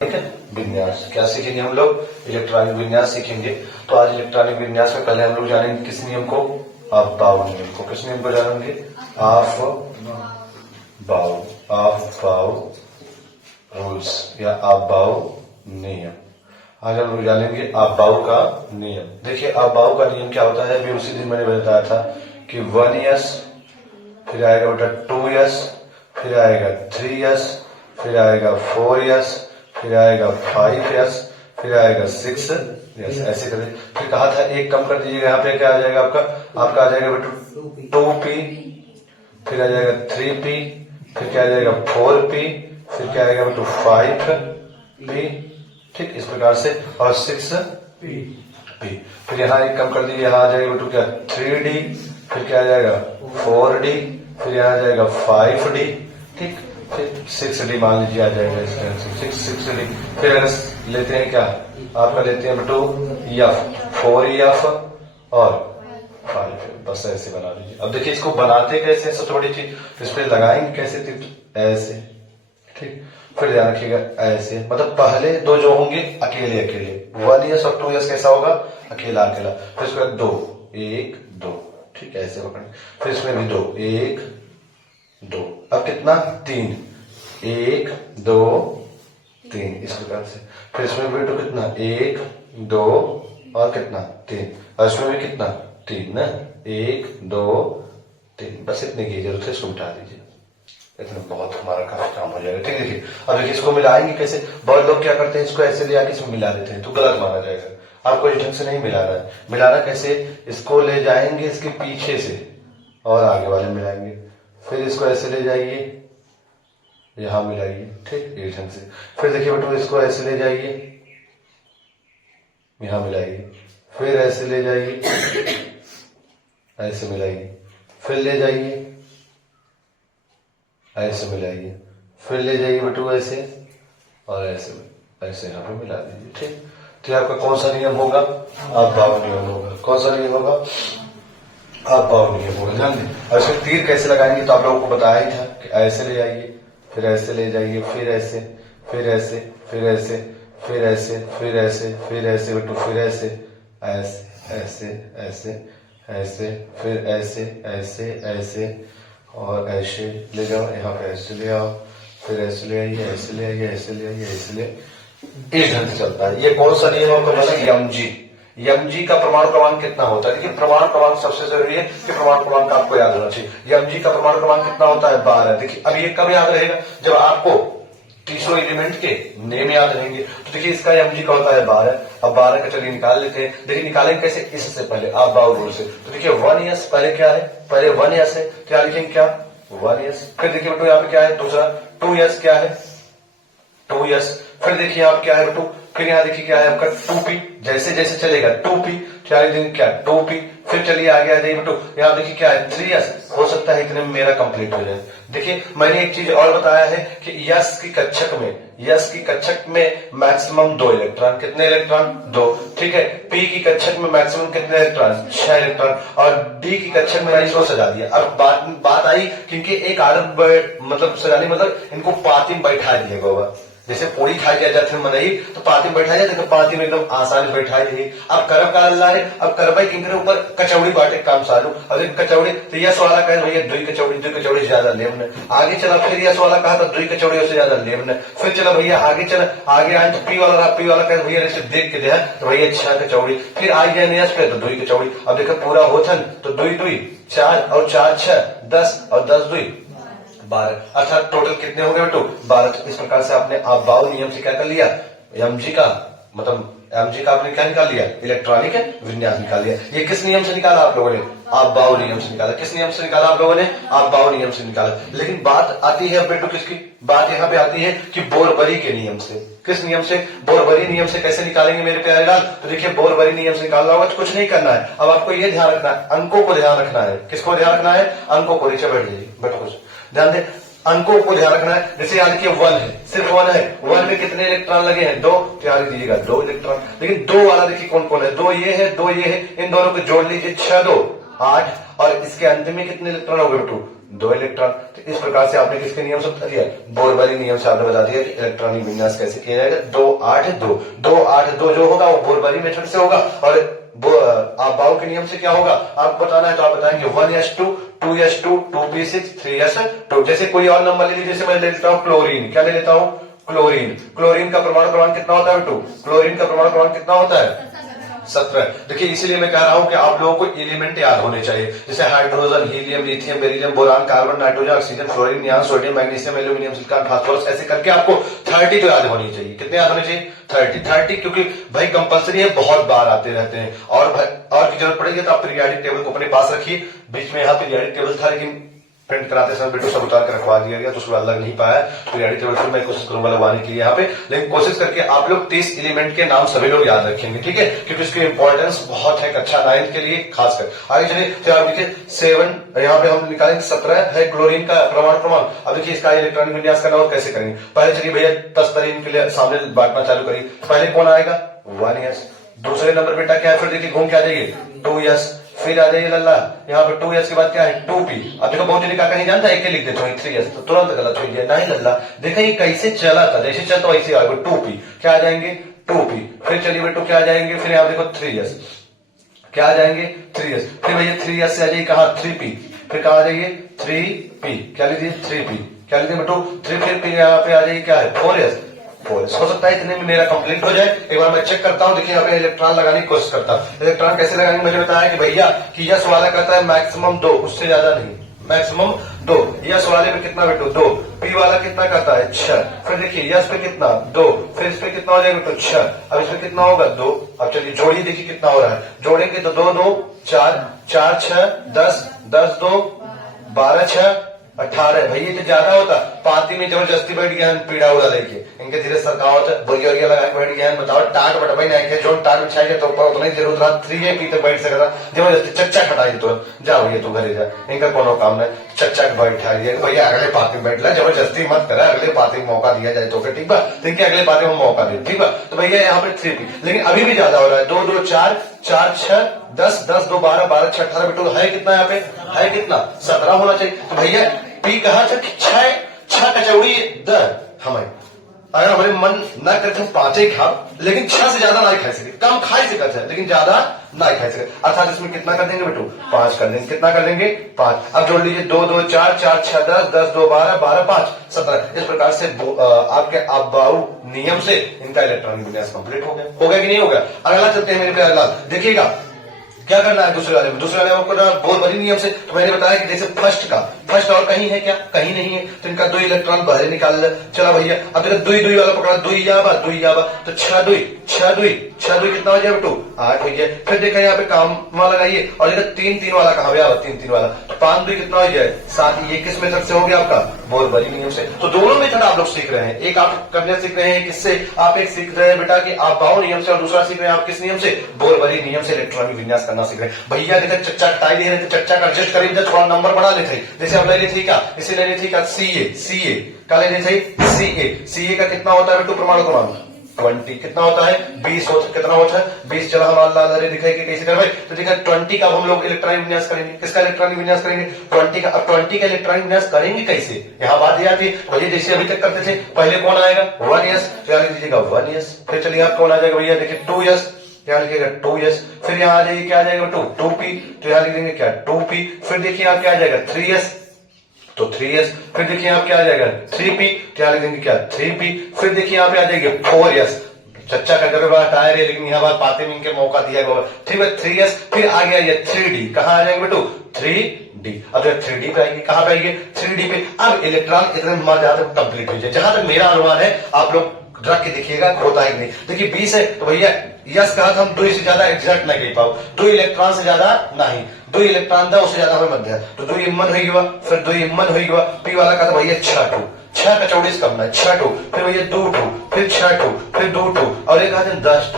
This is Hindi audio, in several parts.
विन्यास। क्या सीखेंगे हम लोग? इलेक्ट्रॉनिक विन्यास सीखेंगे। तो आज इलेक्ट्रॉनिक विन्यास में पहले हम लोग जानेंगे किस नियम को? ऑफ बाउ नियम को। किस नियम को जानेंगे? ऑफ बाउ रूल्स या ऑफ बाउ नियम। आज हम लोग जानेंगे ऑफ बाउ का नियम। देखिए ऑफ बाउ का नियम क्या होता है, अभी उसी दिन मैंने बताया था कि 1s, फिर आएगा बेटा 2s, फिर आएगा 3s, फिर आएगा 4s, फिर आएगा 5s, फिर आएगा 6s, ऐसे करें। फिर कहा था एक कम कर दीजिएगा, यहाँ पे क्या आ जाएगा आपका आ जाएगा बेटा 2p, फिर आ जाएगा 3p, फिर क्या आ जाएगा 4p, फिर क्या आएगा बेटा 5p, ठीक इस प्रकार से, और 6p। फिर यहाँ एक कम कर दीजिए, यहाँ आ जाएगा बेटा क्या 3d, फिर क्या आ जाएगा 4d, फिर यहाँ आ जाएगा 5d, ठीक, फिर 6d मान लीजिए आ जाएगा इस तरह से 6d। फिर अगर लेते हैं क्या, आपका लेते हैं बेटो f 4f और 5, बस ऐसे बना लीजिए। अब देखिए इसको बनाते कैसे, सबसे बड़ी चीज इस पे लगाएंगे कैसे, ऐसे, ठीक। फिर ध्यान रखिएगा ऐसे, मतलब पहले दो जो होंगे अकेले अकेले, 1s और 2s कैसा होगा, अकेला अकेला। फिर इसके बाद 2 1 2, ठीक है ऐसे पकड़ें। फिर इसमें भी 2 1 2, अब कितना 3 1 2 3 इस प्रकार से। फिर इसमें भी तो कितना 1 2 और कितना 3, और इसमें भी कितना 3 ना, 1 2 3, बस इतने की जरूरत है, इसको मिटा दीजिए, इतना बहुत हमारा काफी काम हो जाएगा, ठीक है। देखिए अब देखिए इसको मिलाएंगे कैसे, बहुत लोग क्या करते हैं इसको ऐसे ले आके इसमें मिला देते हैं, तो गलत माना जाएगा। आपको इस ढंग से नहीं मिलाना है। मिलाना कैसे, इसको ले जाएंगे इसके पीछे से और आगे वाले मिलाएंगे, फिर इसको ऐसे ले जाइए यहां मिलाइए, ठीक इस ढंग से। फिर देखिए बेटो इसको ऐसे ले जाइए यहां मिलाइए, फिर ऐसे ले जाइए ऐसे मिलाइए, फिर ले जाइए ऐसे मिलाइए, फिर ले जाइए बेटू ऐसे और ऐसे ऐसे यहाँ पे मिला दीजिए, ठीक। तो आपका कौन सा नियम होगा? ऑफ बाउ नियम होगा। कौन सा नियम होगा? ऑफ बाउ नियम होगा, ध्यान दें। और इसमें तीर कैसे लगाएंगे तो आप लोगों को बताया ही था कि ऐसे ले आइए, फिर ऐसे ले जाइए, फिर ऐसे, फिर ऐसे, फिर ऐसे, फिर ऐसे, फिर ऐसे, फिर ऐसे बेटू, फिर ऐसे ऐसे ऐसे ऐसे ऐसे, फिर ऐसे ऐसे ऐसे और ऐसे ले जाओ, यहाँ पे ऐसे ले आओ, फिर ऐसे ले आइए, ऐसे ले आइए, ऐसे ले आइए, ऐसे ले, इस ढंग से चलता है। ये कौन सा नियम होगा? यमजी का प्रमाण क्रमांक कितना होता है? देखिए प्रमाण क्रमांक सबसे जरूरी है कि प्रमाण क्रमांक आपको याद होना चाहिए। यमजी का प्रमाण क्रमांक कितना होता है? 12। देखिए अब ये कब याद रहेगा? जब आपको 300 एलिमेंट के नेम याद रहेंगे। तो देखिए इसका यमजी का होता है 12। अब 12 का चलिए निकाल लेते हैं। देखिए निकालेंगे कैसे, इससे पहले ऑफ बाउ रूल से। तो देखिए 1s पहले क्या है, पहले 1s है, क्या लिखेंगे क्या 1s। फिर देखिए बेटो यहाँ पे क्या है, दूसरा 2s क्या है 2s। फिर देखिए यहाँ क्या है बेटो, फिर यहाँ देखिए क्या है आपका 2p, जैसे जैसे चलेगा 2p, क्या लिखेंगे क्या 2p। फिर चलिए आगे आ जाइए बेटो, यहाँ देखिए क्या है 3s। हो सकता है इतने में मेरा कंप्लीट हो जाए। देखिए मैंने एक चीज और बताया है कि यस की कक्षक में मैक्सिमम 2 इलेक्ट्रॉन, कितने इलेक्ट्रॉन 2, ठीक है। पी की कक्षक में मैक्सिमम कितने इलेक्ट्रॉन 6 इलेक्ट्रॉन, और डी की कक्षक में मैंने इसको सजा दिया। अब बात आई क्योंकि एक आदत मतलब सजाने, मतलब इनको पाती में बैठा दिएगा होगा, जैसे पूरी खाई जाती है मनई तो पाती में बैठा जाता है, पाती में एकदम आसानी बैठाई दी। अब करब का अल्लाह है, अब करब किंकरे ऊपर कचौड़ी बांटे काम चालू। अब कचौड़ी तो यस वाला कहे भैया 2 कचौड़ी ज्यादा लेव न। आगे चला फिर यस वाला कहा तो 2 कचौड़ी उससे ज्यादा लेव न। फिर चला भैया आगे आए तो पी वाला कहे भैया ऐसे देख के दे तो भैया 6 कचौड़ी। फिर आई गए यस पे तो 2 कचौड़ी। अब देखो पूरा होथन तो 2 2 4 और 4 6 10 और 10 2 12, अर्थात टोटल कितने हो गए बेटो 12। इस प्रकार से आपने ऑफ बाउ नियम से क्या कर लिया, एमजी का आपने क्या निकाल लिया, इलेक्ट्रॉनिक विन्यास निकाल लिया। ये किस नियम से निकाला आप लोगों ने? ऑफ बाउ नियम से निकाला। किस नियम से निकाला आप लोगों ने? ऑफ बाउ नियम से निकाला। लेकिन बात आती है बेटो किसकी, बात यहाँ पे आती है कि बोरबरी के नियम से। किस नियम से? बोरबरी नियम से कैसे निकालेंगे मेरे प्यारे लाल? तो देखिए बोरबरी नियम से निकालना होगा तो कुछ नहीं करना है। अब आपको ये ध्यान रखना है, अंकों को ध्यान रखना है। किसको ध्यान रखना है? अंकों को। नीचे बैठ जाइए, बैठो, ध्यान दें, अंकों को ध्यान रखना है। जैसे याद देखिए 1 है, सिर्फ 1 है, 1 में कितने इलेक्ट्रॉन लगे हैं 2, तैयारी दीजिएगा 2 इलेक्ट्रॉन। लेकिन 2 वाला देखिए कौन कौन है, 2 ये है, 2 ये है, इन दोनों को जोड़ लीजिए 6 2 8, और इसके अंत में कितने इलेक्ट्रॉन हो गए बेटू दो इलेक्ट्रॉन। तो इस प्रकार से आपने किसके नियम से बता दिया, बोरबरी नियम से आपने बता दिया कि इलेक्ट्रॉनिक विन्यास कैसे किया जाएगा। 2-8-2 2-8-2 जो होगा वो बोरबरी मेथड से होगा, और आप बाउ के नियम से क्या होगा आपको बताना है, तो आप बताएंगे 1s2 2s2 2p6 3s2। जैसे कोई और नंबर ले लीजिए, जैसे मैं ले लेता हूँ क्लोरीन, क्या ले लेता हूँ क्लोरीन। क्लोरीन का परमाणु क्रमांक कितना होता है 2, क्लोरीन का परमाणु क्रमांक कितना होता है 17। देखिए इसीलिए मैं कह रहा हूं कि आप लोगों को एलिमेंट याद होने चाहिए, जैसे hydrogen, helium, lithium, beryllium, boron, carbon, nitrogen, oxygen, fluorine, neon, sodium, magnesium, aluminium, silicon, phosphorus, ऐसे करके आपको 30 तो याद होनी चाहिए। कितने याद होने चाहिए 30, क्योंकि भाई कंपलसरी है, बहुत बार आते रहते हैं, और की जरूरत पड़ेगी तो आप पीरियोडिक टेबल को अपने पास रखिए। बीच में यहाँ पीरियोडिक टेबल था, लेकिन प्रिंट कराते समय बिल्कुल सब उतार के रखवा दिया गया, तो उसको अलग नहीं पाया। पीरियोडिक टेबल फिर मैं कोशिश करूंगा लगवाने के लिए यहाँ पे, लेकिन कोशिश करके आप लोग 30 एलिमेंट के नाम सभी लोग याद रखेंगे, ठीक है, क्योंकि इसकी इंपॉर्टेंस बहुत है कक्षा 9 के लिए खासकर। आगे चलिए, तो आप देखिए 7 यहाँ पे हम निकालेंगे 17 है क्लोरीन का परमाणु क्रमांक। अब देखिए इसका इलेक्ट्रॉनिक विन्यास करना और कैसे करेंगे। पहले चलिए भैया तस्तरीन के लिए सामने बांटना चालू करिए। पहले कौन आएगा 1s, दूसरे नंबर बेटा क्या है, फिर देखिए घूम के आ जाइए 2s, फिर आ जाइए लल्ला यहाँ पे 2s के बाद क्या है 2p। अब देखो बहुत का नहीं जानता, एक लिख देता हूँ 3s, तो तुरंत गलत हो गया, नहीं लल्ला देखा ये कैसे चला था, जैसे चलता वैसे आएगा 2p, क्या आ जाएंगे 2p। फिर चलिए बेटो क्या आ जाएंगे, फिर यहाँ देखो 3s, क्या आ जाएंगे 3s, फिर भैया 3s से आ जाइए कहा 3p, फिर कहा आ जाइए 3p, क्या लीजिए 3p, क्या लीजिए बेटो 3, फिर यहाँ पे आ जाइए क्या है 4s। हो सकता है इतने में मेरा कंप्लीट हो जाए। एक बार मैं चेक करता हूं, देखिए यहाँ पे इलेक्ट्रॉन लगाने की कोशिश करता हूं। इलेक्ट्रॉन कैसे लगाएंगे मैंने बताया कि भैया कि यस वाला कहता है मैक्सिमम 2, उससे ज्यादा नहीं, मैक्सिमम 2। यस वाले में कितना बेटो 2, पी वाला कितना कहता है 6, फिर देखिए यस पे कितना 2, फिर इस पे कितना हो जाएगा बेटो 6, अब इसमें कितना होगा 2। अब चलिए जोड़िए, देखिए कितना हो रहा है, जोड़ेंगे तो 2 2 4 4 6 10 10 2 12 6 18। भैया तो ज्यादा होता, पाती में जबरदस्ती बैठ गया पीड़ा उड़ा लेके, इनके धीरे सरकार होता बोरिया लगा के बैठ गया। बताओ टाट बट भाई नहीं जो टाट बिछाएंगे तो ऊपर उतना ही जरूरत रहा 3 तक बैठ सकता, जबरदस्ती चच्चा खटाई तो जा भैया तू घरे जा, इनका कोनो काम नहीं, चच्चा बैठा दिया भैया अगले पार्टी में बैठ ला, जबरदस्ती मत करा, अगले पार्टी में मौका दिया जाए तो फिर ठीक बा, इनके अगले पार्टी में मौका दे, ठीक बा। तो भैया यहाँ पे 3p, लेकिन अभी भी ज्यादा हो रहा है 2 2 4 4 6 10 10 2 12 12 6 18 बेटो है कितना, यहाँ पे है कितना 17 होना चाहिए। तो भैया पी कहा था कि 6 कचौड़ी द हमें, अगर हमारे मन न करते हम 5 ही खा, लेकिन 6 से ज्यादा नहीं खा सके, कम खाई से कर लेकिन ज्यादा नहीं खा सके, अर्थात इसमें कितना कर देंगे बेटू 5 कर देंगे, कितना कर देंगे 5। अब जोड़ लीजिए 2 2 4 4 6 10 10 2 12 12 5 17। इस प्रकार से आपके अबाउ नियम से इनका इलेक्ट्रॉनिक विन्यास कंप्लीट हो गया कि नहीं हो गया। अगला चलते हैं मेरे पे, अगला देखिएगा क्या करना है दूसरे वाले में। दूसरे वाले में आपको बोरबरी नियम से तो मैंने बताया कि जैसे फर्स्ट और कहीं है क्या, कहीं नहीं है, तो इनका 2 इलेक्ट्रॉन बाहर निकाल चला भैया। अब देखो 2 वाला पकड़ा, 2 याबा तो 6 2 कितना हो जाए बेटू 8 हो गया। फिर देखा यहाँ पे काम वाला लगाइए, और देखो 3 वाला कहा गया 3 वाला, तो 5 2 कितना हो जाए 7। ये किस मेथड से हो गया आपका बोरबरी नियम से। तो दोनों मेथड आप लोग सीख रहे हैं, एक आप करने सीख रहे हैं किससे, आप एक सीख रहे हैं बेटा कि आप बाउ नियम से, और दूसरा सीख रहे हैं आप किस नियम से, बोरबरी नियम से इलेक्ट्रॉनिक विन्यास करना सीख रहे हैं। भैया देखो चच्चा टाई दे रहे थे, चच्चा का एडजस्ट करें थोड़ा नंबर बढ़ा लेते, जैसे अब ले लेते क्या, इसे ले लेते क्या CA का ले लेते CA का कितना होता है बेटू परमाणु क्रमांक 20, कितना होता है 20 होता, कितना होता है 20। चलो हम अल्लाह दिखाई कि कैसे करवाए, तो देखा 20 का हम लोग इलेक्ट्रॉनिक विन्यास करेंगे, किसका इलेक्ट्रॉनिक विन्यास करेंगे 20 का। अब 20 का इलेक्ट्रॉनिक विन्यास करेंगे कैसे, यहाँ बात यह आती है भैया जैसे अभी तक करते थे, पहले कौन आएगा 1s, तो यहाँ लिख दीजिएगा 1s, फिर चलिए आप कौन आ जाएगा भैया देखिए 2s, यहाँ लिखिएगा 2s, फिर यहाँ आ जाइए क्या आ जाएगा 2p, तो यहाँ लिख देंगे क्या 2p, फिर देखिए आप क्या आ जाएगा 3s, तो 3s, फिर देखिए यहाँ क्या आ जाएगा 3p, तो यहाँ लिख देंगे क्या 3p, फिर देखिए यहाँ पे आ जाएगा 4s, चच्चा का जरूर टायर है, लेकिन यहाँ बात पाते में इनके मौका दिया गया, ठीक है 3s, फिर आ गया ये 3d, कहाँ आ जाएंगे बेटू 3d। अब जब 3d पे आएंगे, कहाँ पे आएंगे 3d पे। अब इलेक्ट्रॉन इतने जहां तक कंप्लीट हो जाए, जहां तक मेरा अनुमान है, आप लोग रख के देखिएगा होता है नहीं। देखिए 20 है तो भैया यस कहा था हम 2 से ज्यादा एग्जैक्ट नहीं कह पाओ, 2 इलेक्ट्रॉन से ज्यादा नहीं, 2 इलेक्ट्रॉन था उससे ज्यादा हमें मत दिया, तो 2 इम्मन हो गया, फिर 2 इम्मन हो गया। पी वाला कहा था भैया 6 कचौड़ी से कम है 6 फिर भैया 2 फिर 6 फिर 2 और एक आदमी 10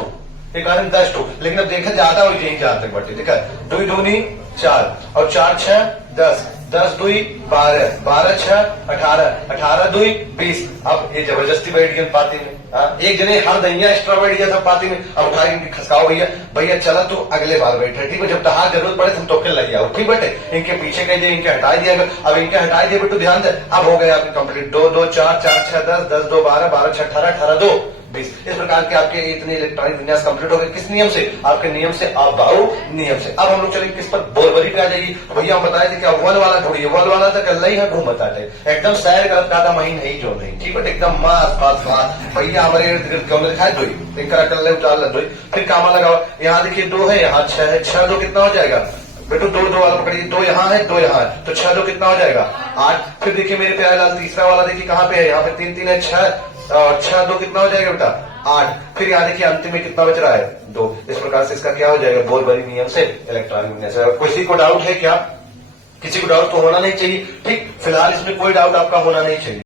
एक आदमी 10 लेकिन अब देखा ज्यादा हो जाएगी जहां तक बढ़ती, देखा 2 दूनी 4 और 4 6 10 10 2 12 12 6 18 18 2 20। अब ये जबरदस्ती बैठ गई पाती में, एक जने हर दैया स्ट्रॉबेरी जैसा पाती में अब उठाई खसकाओ भैया भैया चला तू अगले बार बैठे ठीक है जब तहार जरूरत पड़े तुम टोकन लग जाओ ठीक बेटे इनके पीछे कह दिए इनके हटा दिया अब इनके हटा दिए बेटू ध्यान दे अब हो गया आपके कंप्लीट 2 2 4 4 6 10 10 2 12 12 6 18 18 2 20 इस प्रकार के आपके इतने इलेक्ट्रॉनिक विन्यास कंप्लीट हो गए किस नियम से आपके नियम से आप बाहु नियम से। अब हम लोग चलेंगे किस पर बोरबरी पे आ जाइए भैया हम बताए थे कि वल वाला ढूंढिए वल वाला तो कल ही है घूमता है एकदम सैर करत का महीन है जो नहीं ठीक है एकदम मास पास भैया हमारे इर्द गिर्द क्यों दिखाए दो इनका कल उतार लो फिर कामा लगाओ यहाँ देखिए 2 है यहाँ 6 है 6 2 कितना हो जाएगा बेटू 2 2 वाला पकड़िए 2 यहाँ है 2 यहाँ है तो 6 2 कितना हो जाएगा 8। फिर देखिए मेरे प्यारे लाल तीसरा वाला देखिए कहाँ पे है यहाँ पे 3 3 है 6 और 6 2 कितना हो जाएगा बेटा 8। फिर यहाँ देखिए अंतिम में कितना बच रहा है 2। इस प्रकार से इसका क्या हो जाएगा बोरबरी नियम से इलेक्ट्रॉनिक विन्यास। किसी को डाउट है क्या? किसी को डाउट तो होना नहीं चाहिए ठीक फिलहाल इसमें कोई डाउट आपका होना नहीं चाहिए।